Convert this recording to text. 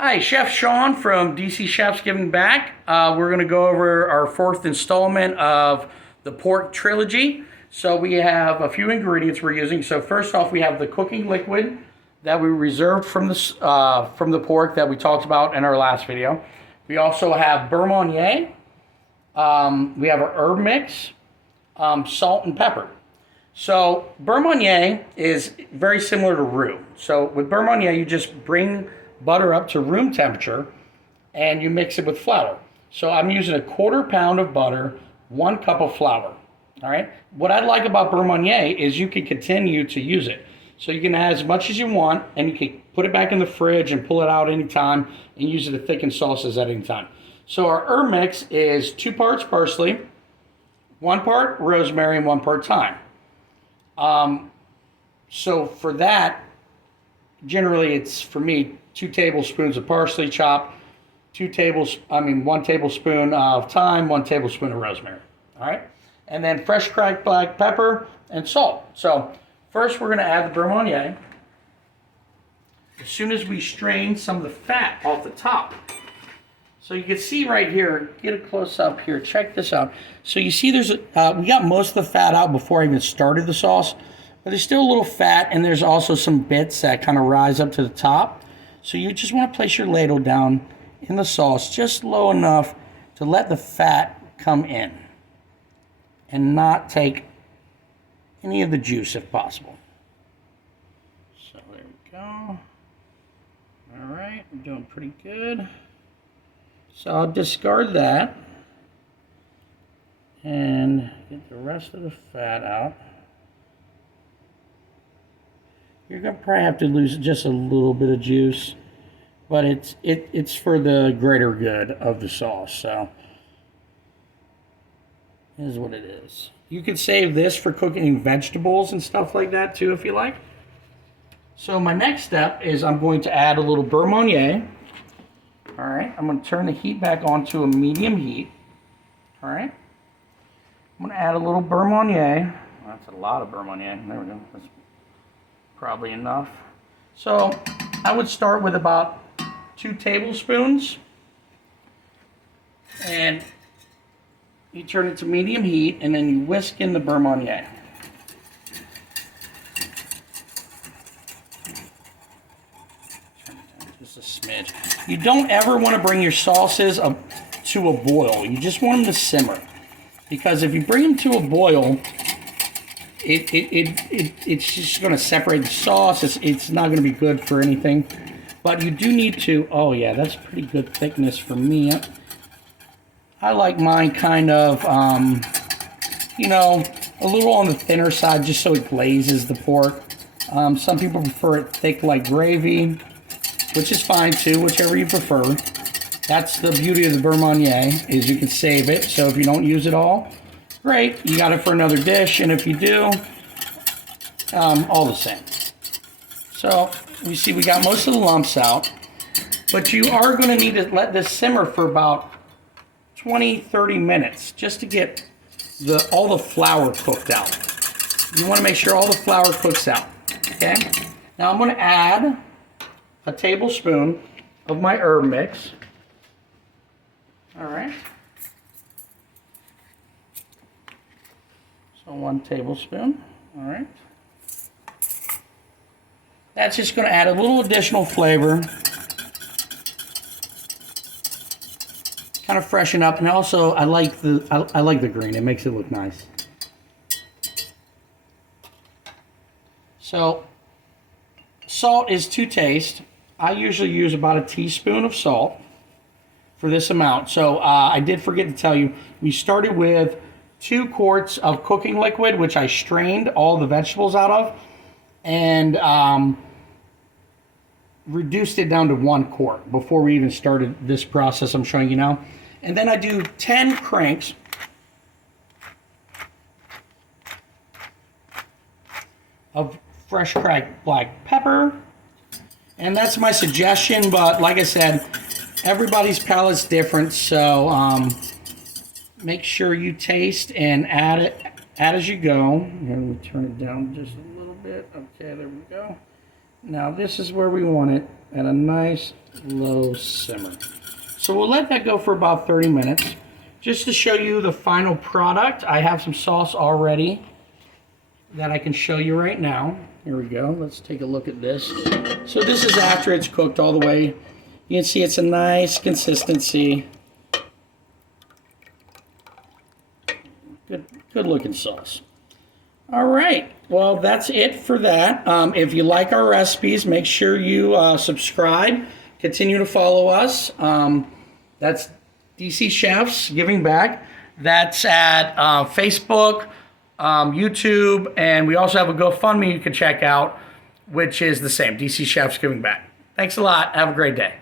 Hi, Chef Sean from DC Chefs Giving Back. We're going to go over our fourth installment of the pork trilogy. So we have a few ingredients we're using. So first off, we have the cooking liquid that we reserved from the pork that we talked about in our last video. We also have beurre Meunier. We have our herb mix, salt and pepper. So beurre Meunier is very similar to roux. So with beurre Meunier, you just bring butter up to room temperature and you mix it with flour. So I'm using a 1/4 pound of butter, 1 cup of flour. All right. What I like about beurre Meunier is you can continue to use it. So you can add as much as you want and you can put it back in the fridge and pull it out anytime and use it to thicken sauces at any time. So our herb mix is 2 parts parsley, 1 part rosemary, and 1 part thyme. So for that, generally it's, for me, 2 tablespoons of parsley chopped, 1 tablespoon of thyme, 1 tablespoon of rosemary. All right, and then fresh cracked black pepper and salt. So first we're going to add the beurre Meunier. As soon as we strain some of the fat off the top. So you can see right here, get a close up here, check this out. So you see we got most of the fat out before I even started the sauce, but there's still a little fat and there's also some bits that kind of rise up to the top. So you just want to place your ladle down in the sauce just low enough to let the fat come in and not take any of the juice if possible. So there we go. All right, we're doing pretty good. So I'll discard that and get the rest of the fat out. You're gonna probably have to lose just a little bit of juice, but it's for the greater good of the sauce. So this is what it is. You can save this for cooking vegetables and stuff like that too, if you like. So my next step is I'm going to add a little beurre Meunier. All right, I'm going to turn the heat back on to a medium heat. All right, I'm going to add a little beurre Meunier. Well, that's a lot of beurre Meunier. There we go. That's probably enough. So I would start with about 2 tablespoons. And you turn it to medium heat, and then you whisk in the beurre Meunier. Just a smidge. You don't ever want to bring your sauces up to a boil. You just want them to simmer. Because if you bring them to a boil, it's just going to separate the sauce. It's not going to be good for anything. But you do need to, oh yeah, that's pretty good thickness for me. I like mine kind of, a little on the thinner side just so it glazes the pork. Some people prefer it thick like gravy, which is fine too, whichever you prefer. That's the beauty of the beurre Meunier, is you can save it. So if you don't use it all, great, you got it for another dish. And if you do, all the same. So you see we got most of the lumps out, but you are going to need to let this simmer for about 20-30 minutes just to get all the flour cooked out. You want to make sure all the flour cooks out. Okay, now I'm going to add a tablespoon of my herb mix. All right. So 1 tablespoon. All right. That's just going to add a little additional flavor. Kind of freshen up, and also I like the green. It makes it look nice. So salt is to taste. I usually use about a teaspoon of salt for this amount. So I did forget to tell you, we started with 2 quarts of cooking liquid, which I strained all the vegetables out of, and reduced it down to 1 quart before we even started this process I'm showing you now. And then I do 10 cranks of fresh cracked black pepper. And that's my suggestion, but like I said, everybody's palate's different, so make sure you taste and add as you go. Let me turn it down just a little bit. Okay, there we go. Now this is where we want it, at a nice low simmer. So we'll let that go for about 30 minutes. Just to show you the final product, I have some sauce already that I can show you right now. Here we go. Let's take a look at this. So this is after it's cooked all the way. You can see it's a nice consistency. Good looking sauce. All right. Well, that's it for that. If you like our recipes, make sure you subscribe. Continue to follow us. That's DC Chefs Giving Back. That's at Facebook, YouTube, and we also have a GoFundMe you can check out, which is the same, DC Chefs Giving Back. Thanks a lot. Have a great day.